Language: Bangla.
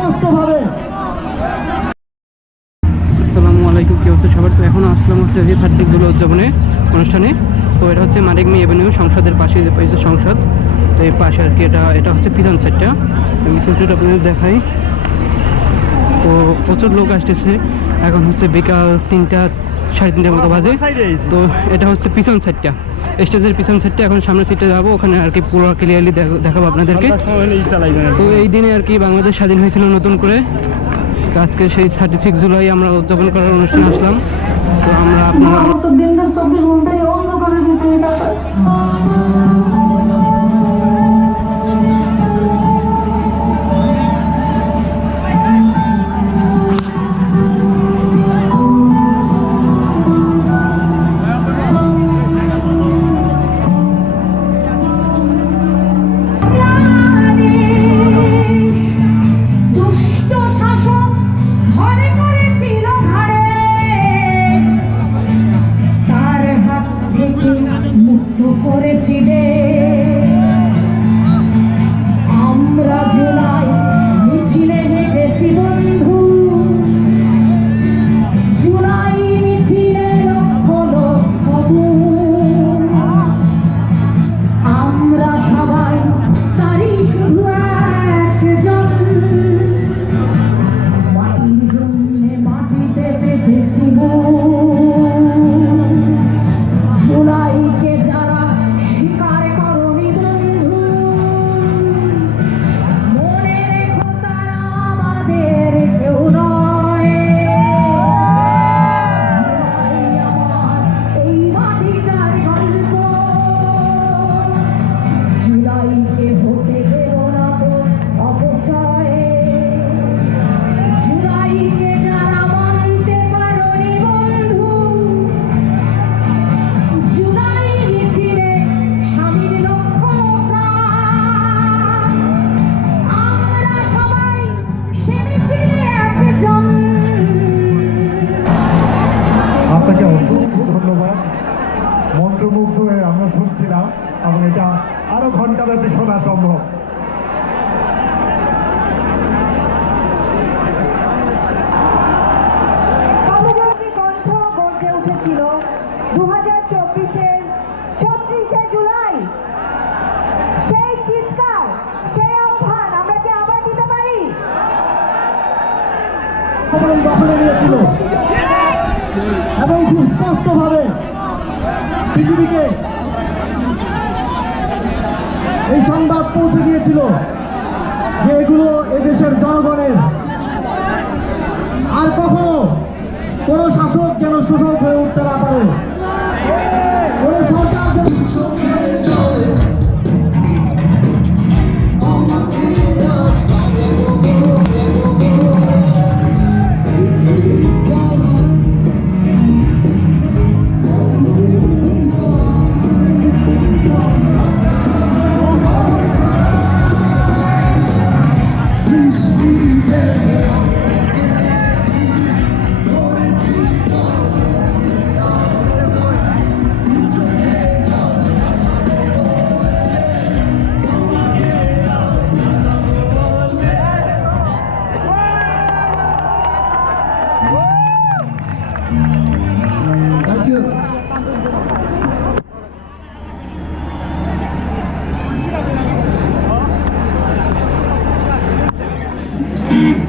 স্পষ্টভাবে। আসসালামু আলাইকুম, কি অবস্থা সবার? তো এখন আসলাম হচ্ছে যে থার্টি সিক্স উদযাপনে অনুষ্ঠানে। তো এটা হচ্ছে মানিকমি এভিনিউ সংসদের পাশে যে সংসদ, তো এই পাশে আর কি এটা এটা হচ্ছে পিছন সাইডটা আমি সেটা আপনাদের দেখাই। তো প্রচুর লোক আসতেছে। এখন হচ্ছে বিকাল তিনটা, সাড়ে তিনটার মতো বাজে। তো এটা হচ্ছে পিছন সাইডটা স্টেজের পিছন সাইডটা এখন সামনের সিটে যাব ওখানে আর কি পুরো ক্লিয়ারলি দেখাবো আপনাদেরকে। তো এই দিনে আর কি বাংলাদেশ স্বাধীন হয়েছিল নতুন করে। তো আজকে সেই থার্টি সিক্স জুলাই আমরা উদযাপন করার অনুষ্ঠানে আসলাম। তো আমরা আপনারা মন্ত্রমুগ্ধ হয়ে আমরা শুনছিলাম এবং এটা আরও ঘন্টাব্যাপী শোনা সম্ভব। কর্মজগতে উঠেছিল দু হাজার জুলাই। সেই চিৎকার সেই আহ্বান আমরা কি আবার দিতে পারি? এবং দখলে নিয়েছিল। এবং খুব স্পষ্টভাবে পৃথিবীকে এই সংবাদ পৌঁছে দিয়েছিল যে এগুলো এদেশের জনগণের। আর কখনো কোনো শাসক যেন শোষক হয়ে উঠতে না পারে।